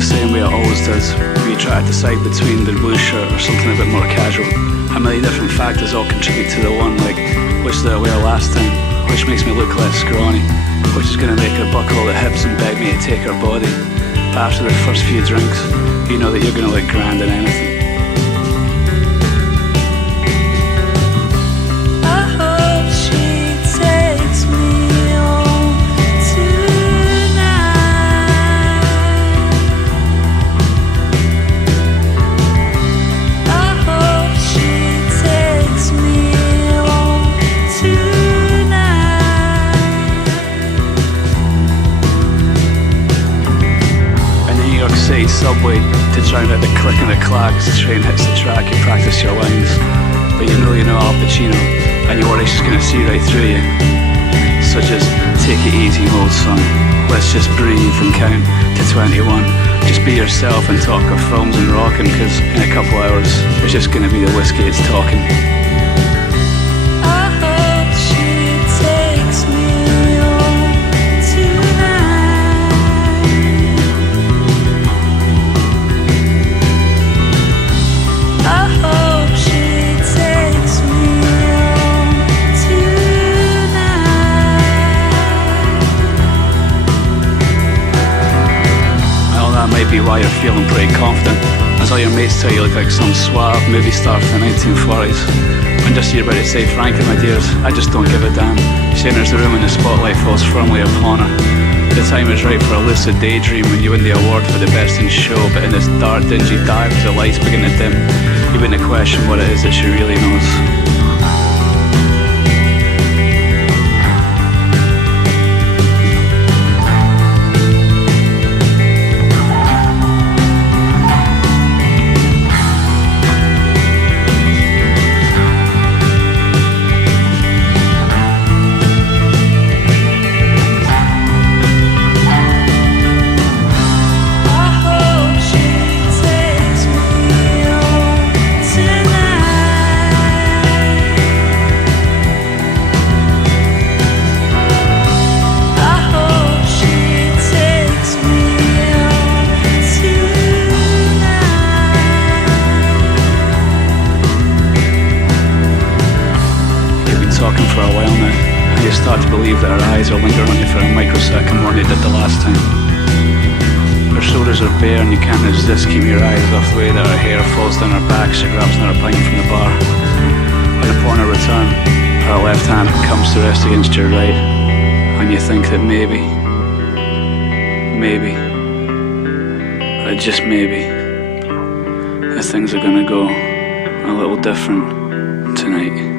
the same way it always does. When you try to decide between the blue shirt or something a bit more casual, a million different factors all contribute to the one, like which did I wear last time, which makes me look less scrawny, which is going to make her buckle the hips and beg me to take her body. But after the first few drinks, you know that you're going to look grand in anything. City subway to drown out the click and the clack as the train hits the track. You practice your lines, but you know you're not Al Pacino, and you worry she's gonna see right through you. So just take it easy, old son. Let's just breathe and count to 21. Just be yourself and talk of films and rocking, cause in a couple hours it's just gonna be the whiskey it's talking. Be why you're feeling pretty confident, as all your mates tell you look like some suave movie star from the 1940s. And just so you're ready to say, frankly, my dears, I just don't give a damn. She enters the room and the spotlight falls firmly upon her. The time is right for a lucid daydream when you win the award for the best in show, but in this dark, dingy dive as the lights begin to dim, you begin to question what it is that she really knows. For a while now, and you start to believe that her eyes will linger on you for a microsecond more than they did the last time. Her shoulders are bare and you can't resist keeping your eyes off the way that her hair falls down her back. She grabs another pint from the bar, and upon her return, her left hand comes to rest against your right, and you think that maybe, just maybe, that things are gonna go a little different tonight.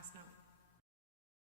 last note.